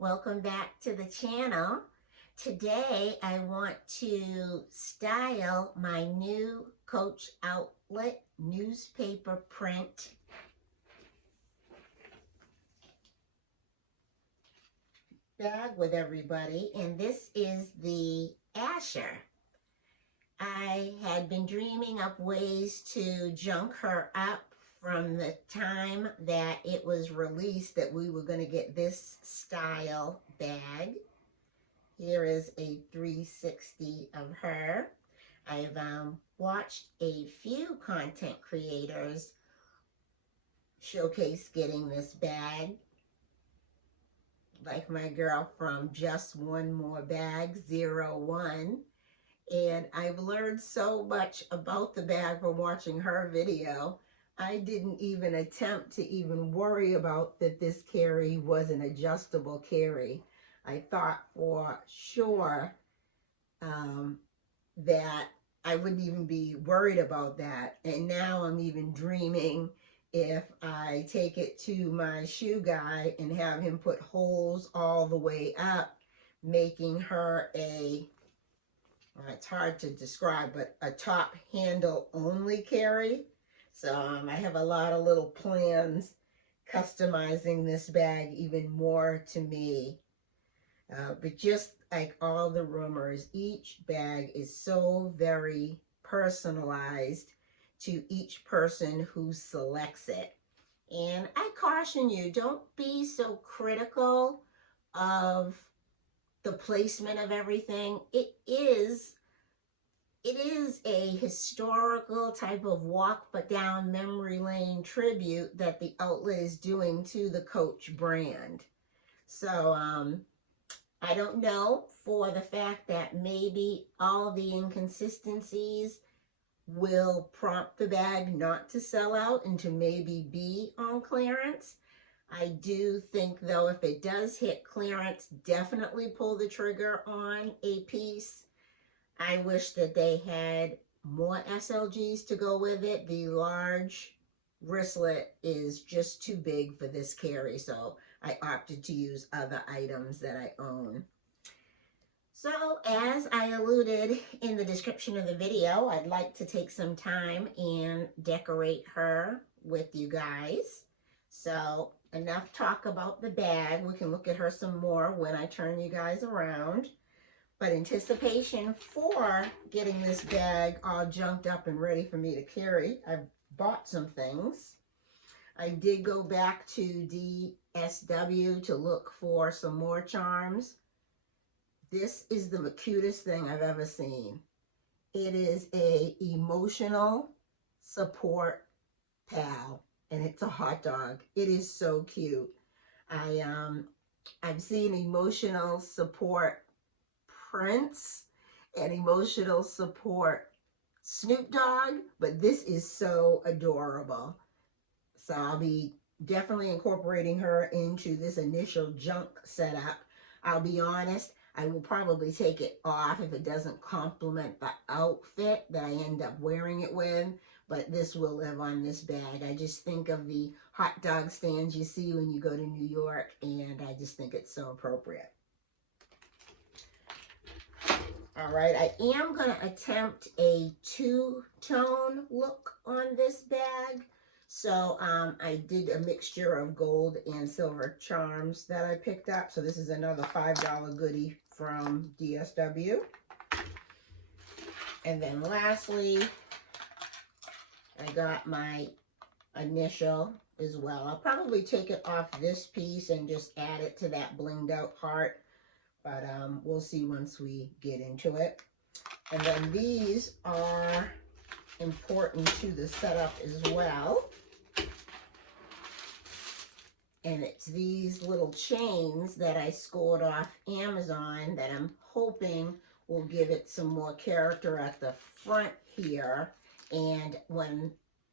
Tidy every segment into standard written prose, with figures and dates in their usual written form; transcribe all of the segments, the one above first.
Welcome back to the channel. Today I want to style my new Coach Outlet newspaper print bag with everybody, and this is the Asher. I had been dreaming up ways to junk her up from the time that it was released that we were going to get this style bag. Here is a 360 of her. I've watched a few content creators showcase getting this bag, like my girl from Just One More Bag 01. And I've learned so much about the bag from watching her video. I didn't even attempt to even worry about that this carry was an adjustable carry. I thought for sure that I wouldn't even be worried about that. And now I'm even dreaming if I take it to my shoe guy and have him put holes all the way up, making her it's hard to describe, but a top handle only carry. So I have a lot of little plans customizing this bag even more to me. But just like all the rumors, each bag is so very personalized to each person who selects it. And I caution you, don't be so critical of the placement of everything. It is a historical type of walk but down memory lane tribute that the outlet is doing to the Coach brand. So I don't know, for the fact that maybe all the inconsistencies will prompt the bag not to sell out and to maybe be on clearance. I do think, though, if it does hit clearance, definitely pull the trigger on a piece. I wish that they had more SLGs to go with it. The large wristlet is just too big for this carry, so I opted to use other items that I own. So, as I alluded in the description of the video, I'd like to take some time and decorate her with you guys. So, enough talk about the bag. We can look at her some more when I turn you guys around. But anticipation for getting this bag all junked up and ready for me to carry, I've bought some things. I did go back to DSW to look for some more charms. This is the cutest thing I've ever seen. It is a emotional support pal, and it's a hot dog. It is so cute. I've seen emotional support Prince and emotional support Snoop Dogg, but this is so adorable. So I'll be definitely incorporating her into this initial junk setup. I'll be honest, I will probably take it off if it doesn't complement the outfit that I end up wearing it with, but this will live on this bag. I just think of the hot dog stands you see when you go to New York, and I just think it's so appropriate. All right, I am going to attempt a two-tone look on this bag. So I did a mixture of gold and silver charms that I picked up. So this is another $5 goodie from DSW. And then lastly, I got my initial as well. I'll probably take it off this piece and just add it to that blinged out heart. But we'll see once we get into it. And then these are important to the setup as well. And it's these little chains that I scored off Amazon that I'm hoping will give it some more character at the front here. And when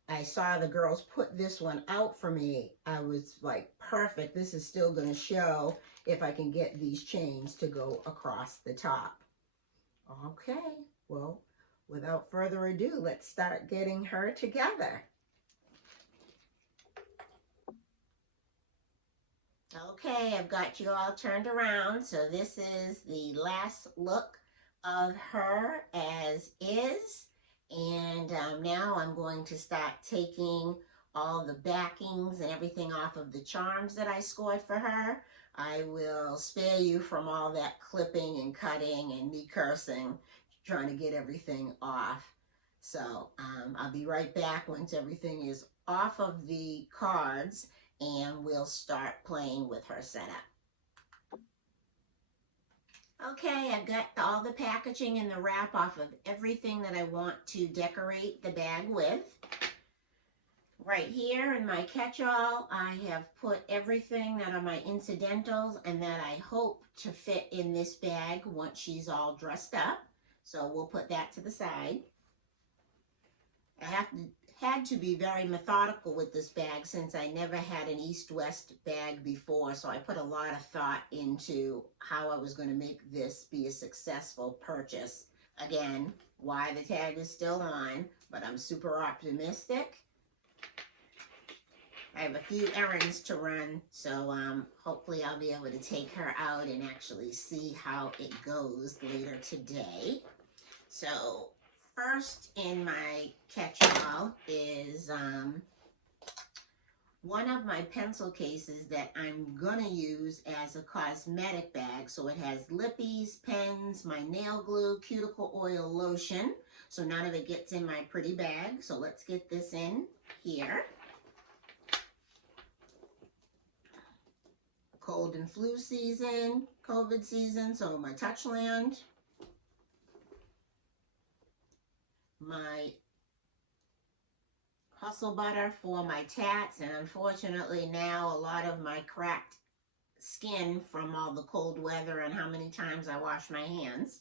I saw the girls put this one out for me, I was like, perfect. This is still going to show if I can get these chains to go across the top. Okay, well, without further ado, let's start getting her together. Okay, I've got you all turned around. So this is the last look of her as is. And now I'm going to start taking all the backings and everything off of the charms that I scored for her. I will spare you from all that clipping and cutting and me cursing, trying to get everything off. So I'll be right back once everything is off of the cards, and we'll start playing with her setup. Okay, I've got all the packaging and the wrap off of everything that I want to decorate the bag with. Right here in my catch-all, I have put everything that are my incidentals and that I hope to fit in this bag once she's all dressed up. So we'll put that to the side. I had to be very methodical with this bag since I never had an east-west bag before, so I put a lot of thought into how I was going to make this be a successful purchase. Again, why the tag is still on, but I'm super optimistic. I have a few errands to run, so hopefully I'll be able to take her out and actually see how it goes later today. So first in my catch-all is one of my pencil cases that I'm gonna use as a cosmetic bag. So it has lippies, pens, my nail glue, cuticle oil, lotion. So none of it gets in my pretty bag. So let's get this in here. Cold and flu season, COVID season, so my Touchland. My hustle butter for my tats, and unfortunately now a lot of my cracked skin from all the cold weather and how many times I wash my hands.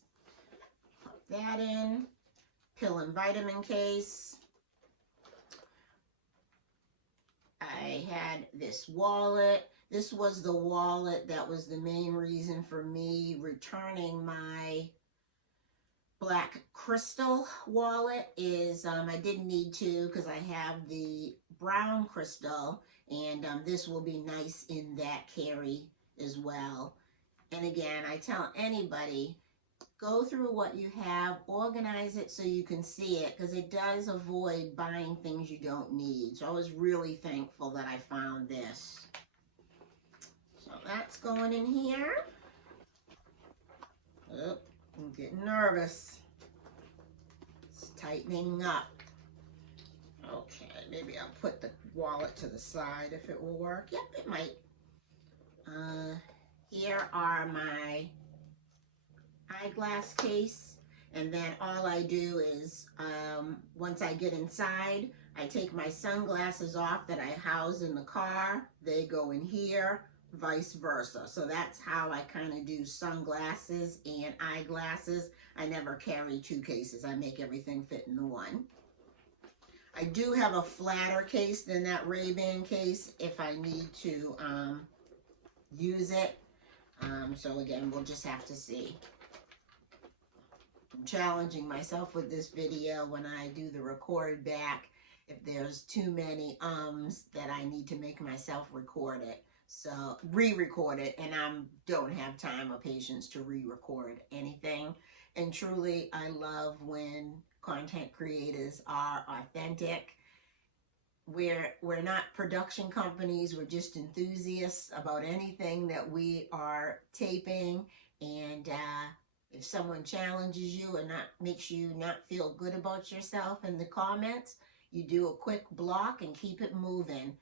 Put that in. Pill and vitamin case. I had this wallet. This was the wallet that was the main reason for me returning my black crystal wallet. Is I didn't need to because I have the brown crystal, and this will be nice in that carry as well. And again, I tell anybody, go through what you have, organize it so you can see it, because it does avoid buying things you don't need. So I was really thankful that I found this. So that's going in here. Oh, I'm getting nervous. It's tightening up. Okay, maybe I'll put the wallet to the side if it will work. Yep, it might. Here are my eyeglass case, and then all I do is once I get inside, I take my sunglasses off that I house in the car. They go in here, vice versa. So that's how I kind of do sunglasses and eyeglasses. I never carry two cases. I make everything fit in the one. I do have a flatter case than that Ray-Ban case if I need to use it. So again, we'll just have to see. I'm challenging myself with this video when I do the record back. If there's too many that I need to make myself record it. So re-record it, and I don't have time or patience to re-record anything. And truly, I love when content creators are authentic. We're not production companies. We're just enthusiasts about anything that we are taping. And if someone challenges you and makes you not feel good about yourself in the comments, you do a quick block and keep it moving.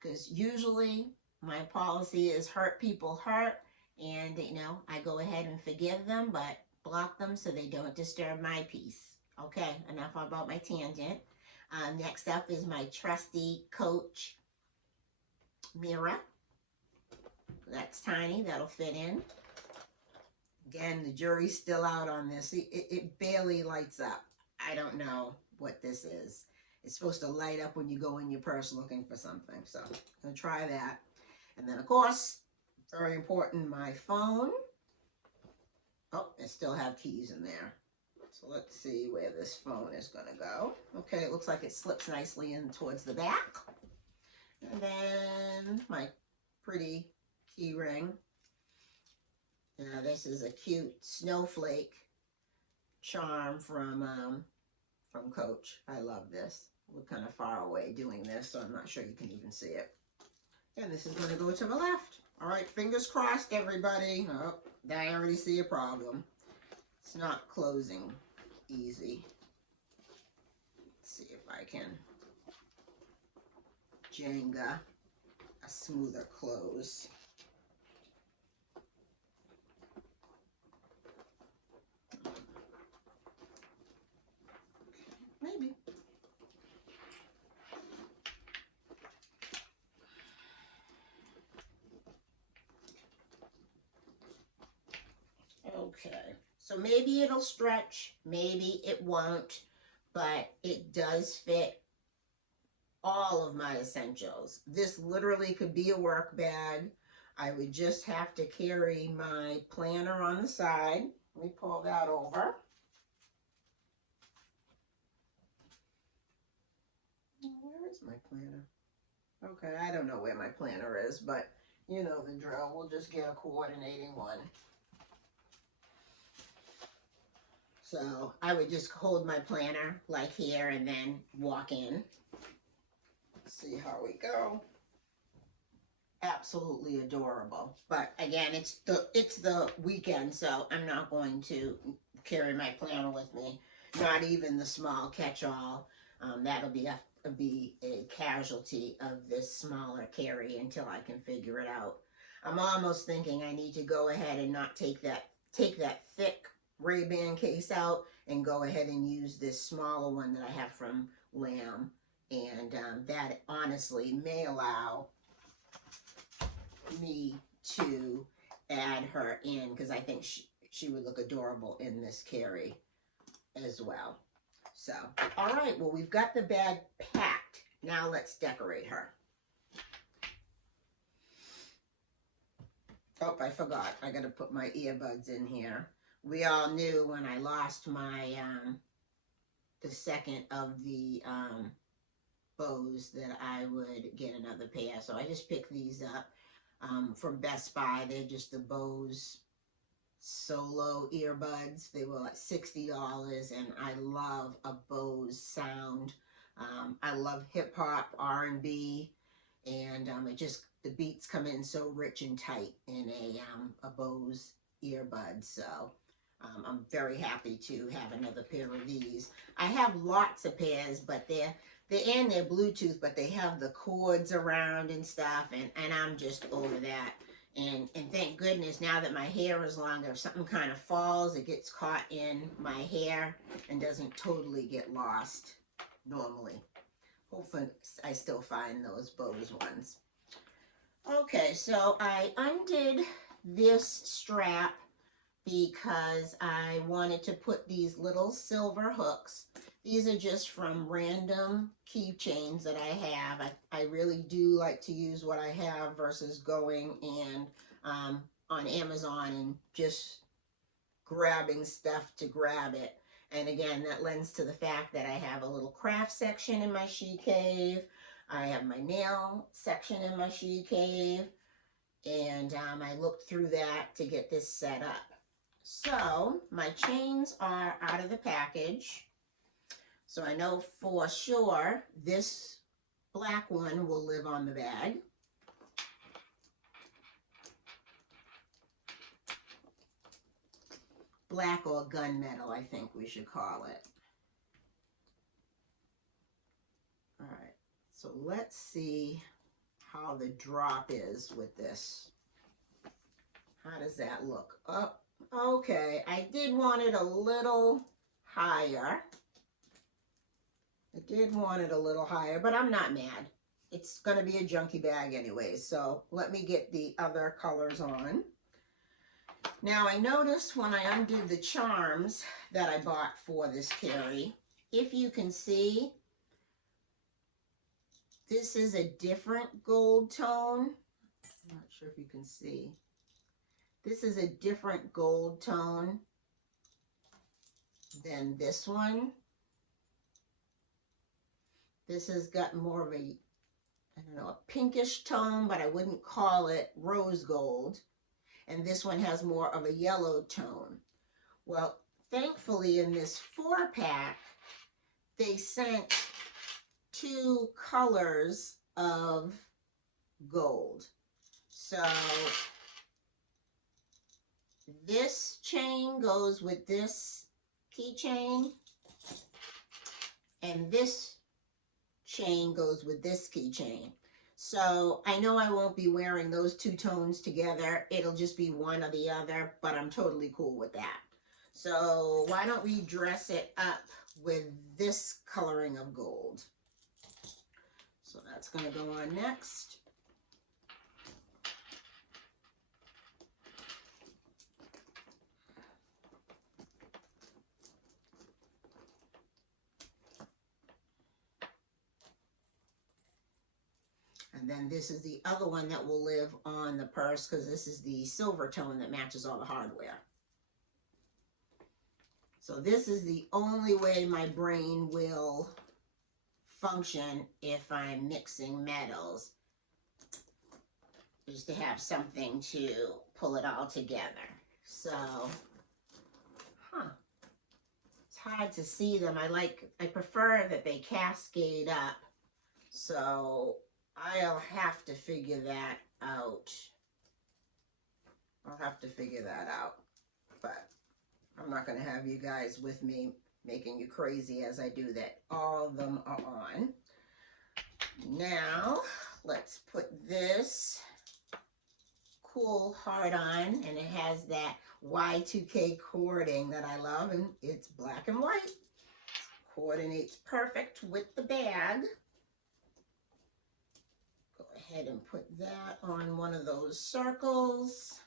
Because usually my policy is hurt people hurt, and I go ahead and forgive them, but block them so they don't disturb my peace. Okay, enough about my tangent. Next up is my trusty Coach mirror. That's tiny, that'll fit in. Again, the jury's still out on this. It barely lights up. I don't know what this is. It's supposed to light up when you go in your purse looking for something. So I'm going to try that. And then, of course, very important, my phone. Oh, I still have keys in there. So let's see where this phone is going to go. Okay, it looks like it slips nicely in towards the back. And then my pretty key ring. Now this is a cute snowflake charm from Coach. I love this. We're kind of far away doing this, so I'm not sure you can even see it. And this is going to go to the left. All right, fingers crossed, everybody. Oh, I already see a problem. It's not closing easy. Let's see if I can Jenga a smoother close. Maybe. Okay, so maybe it'll stretch, maybe it won't, but it does fit all of my essentials. This literally could be a work bag. I would just have to carry my planner on the side. Let me pull that over. Where is my planner? Okay, I don't know where my planner is, but you know the drill. We'll just get a coordinating one. So I would just hold my planner like here and then walk in. See how we go. Absolutely adorable. But again, it's the weekend, so I'm not going to carry my planner with me. Not even the small catch-all. That'll be a casualty of this smaller carry until I can figure it out. I'm almost thinking I need to go ahead and not take that thick Ray-Ban case out and go ahead and use this smaller one that I have from Lamb. And that honestly may allow me to add her in, because I think she would look adorable in this carry as well. So, all right, well, we've got the bag packed. Now let's decorate her. Oh, I forgot. I got to put my earbuds in here. We all knew when I lost my, the second of the bows that I would get another pair. So I just picked these up from Best Buy. They're just the Bose solo earbuds. They were like $60, and I love a Bose sound. I love hip hop, R&B, and it just, the beats come in so rich and tight in a Bose earbud. So I'm very happy to have another pair of these. I have lots of pairs, but they're Bluetooth, but they have the cords around and stuff, and I'm just over that. And thank goodness, now that my hair is longer, if something kind of falls, it gets caught in my hair and doesn't totally get lost normally. Hopefully I still find those Bose ones. Okay, so I undid this strap because I wanted to put these little silver hooks. These are just from random keychains that I have. I really do like to use what I have versus going and on Amazon and just grabbing stuff to grab it. And again, that lends to the fact that I have a little craft section in my she cave. I have my nail section in my she cave. And I looked through that to get this set up. So my chains are out of the package. So I know for sure this black one will live on the bag. Black or gunmetal, I think we should call it. All right, so let's see how the drop is with this. How does that look? Oh, okay, I did want it a little higher. I did want it a little higher, but I'm not mad. It's going to be a junky bag anyway, so let me get the other colors on. Now, I noticed when I undid the charms that I bought for this carry, if you can see, this is a different gold tone. I'm not sure if you can see. This is a different gold tone than this one. This has got more of a I don't know, a pinkish tone, but I wouldn't call it rose gold. And this one has more of a yellow tone. Well, thankfully in this 4-pack, they sent 2 colors of gold. So this chain goes with this keychain, and this chain goes with this keychain. So I know I won't be wearing those 2 tones together. It'll just be one or the other, but I'm totally cool with that. So why don't we dress it up with this coloring of gold? So that's going to go on next. And then this is the other one that will live on the purse, because this is the silver tone that matches all the hardware. So this is the only way my brain will function if I'm mixing metals, is to have something to pull it all together. So, it's hard to see them. I prefer that they cascade up. So I'll have to figure that out. But I'm not going to have you guys with me making you crazy as I do that. All of them are on. Now, let's put this cool heart on, and it has that Y2K cording that I love, and it's black and white. Coordinates perfect with the bag. Go ahead and put that on one of those circles.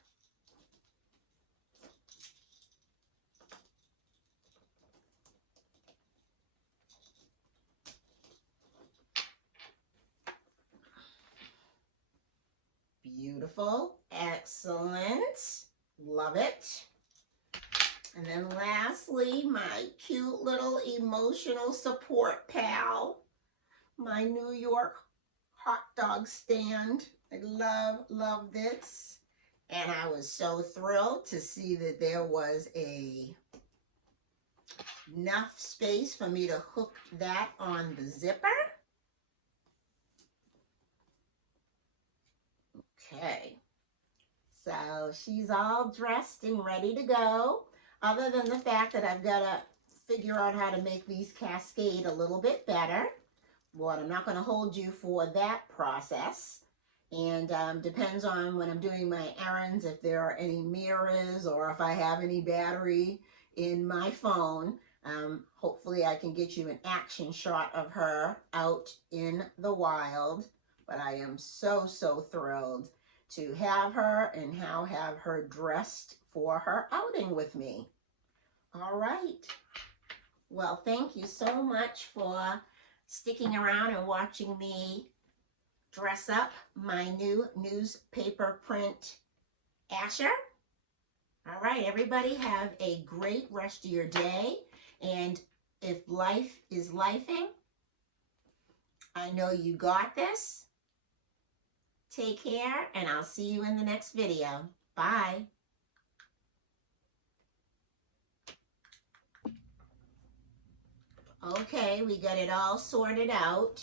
Beautiful, excellent, love it. And then lastly, my cute little emotional support pal, my New York hot dog stand. I love this. And I was so thrilled to see that there was enough space for me to hook that on the zipper. Okay, so she's all dressed and ready to go, other than the fact that I've got to figure out how to make these cascade a little bit better. Well, I'm not going to hold you for that process, and depends on when I'm doing my errands, if there are any mirrors or if I have any battery in my phone. Hopefully I can get you an action shot of her out in the wild, but I am so thrilled to have her and now have her dressed for her outing with me. All right. Well, thank you so much for sticking around and watching me dress up my new newspaper print Asher. All right, everybody, have a great rest of your day. And if life is lifing, I know you got this. Take care, and I'll see you in the next video. Bye. Okay, we got it all sorted out.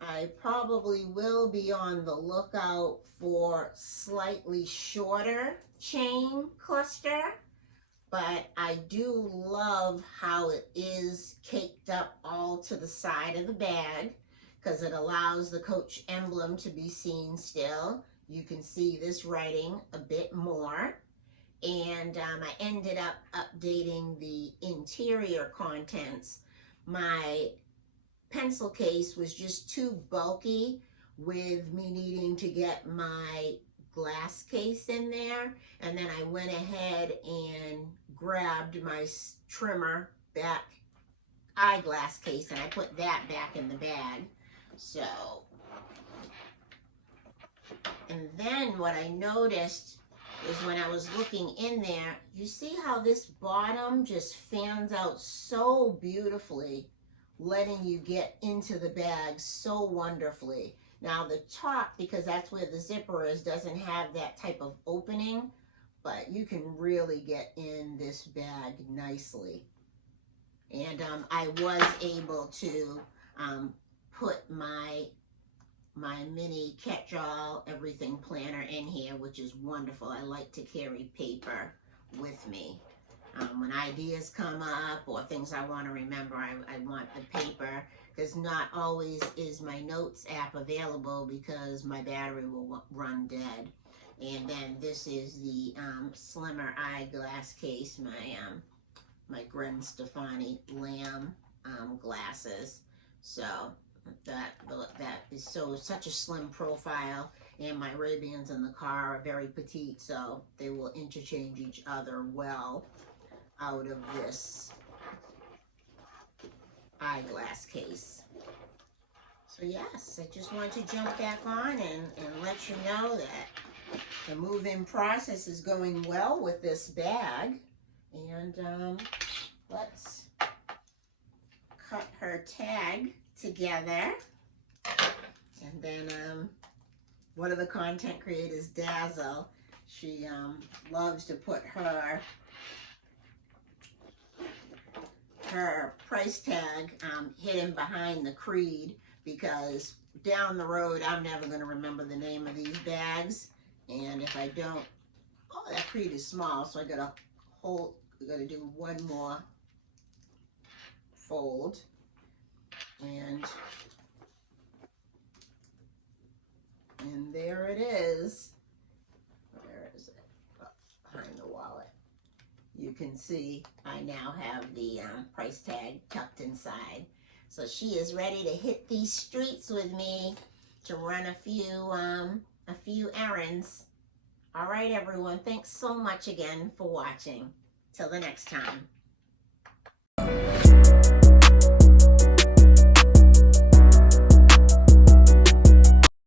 I probably will be on the lookout for slightly shorter chain cluster, but I do love how it is caked up all to the side of the bag, because it allows the Coach emblem to be seen still. You can see this writing a bit more. And I ended up updating the interior contents. My pencil case was just too bulky with me needing to get my glass case in there. And then I went ahead and grabbed my trimmer back eyeglass case, and I put that back in the bag. So, and then what I noticed is when I was looking in there, you see how this bottom just fans out so beautifully letting you get into the bag so wonderfully. Now the top, because that's where the zipper is, doesn't have that type of opening, but you can really get in this bag nicely. And I was able to put my mini catch-all everything planner in here, which is wonderful. I like to carry paper with me. When ideas come up or things I want to remember, I want the paper, because not always is my notes app available because my battery will run dead. And then this is the slimmer eyeglass case, my Gwen Stefani lamb glasses. So that is such a slim profile, and my Ray-Bans in the car are very petite, so they will interchange each other well out of this eyeglass case. So yes, I just want to jump back on and let you know that the move-in process is going well with this bag. And let's cut her tag together. And then one of the content creators, Dazzle, she loves to put her price tag hidden behind the creed, because down the road I'm never going to remember the name of these bags. And if I don't, oh, that creed is small, so I gotta do one more fold. And there it is. Where is it? Oh, behind the wallet. You can see I now have the price tag tucked inside. So she is ready to hit these streets with me to run a few errands. All right, everyone. Thanks so much again for watching. Till the next time.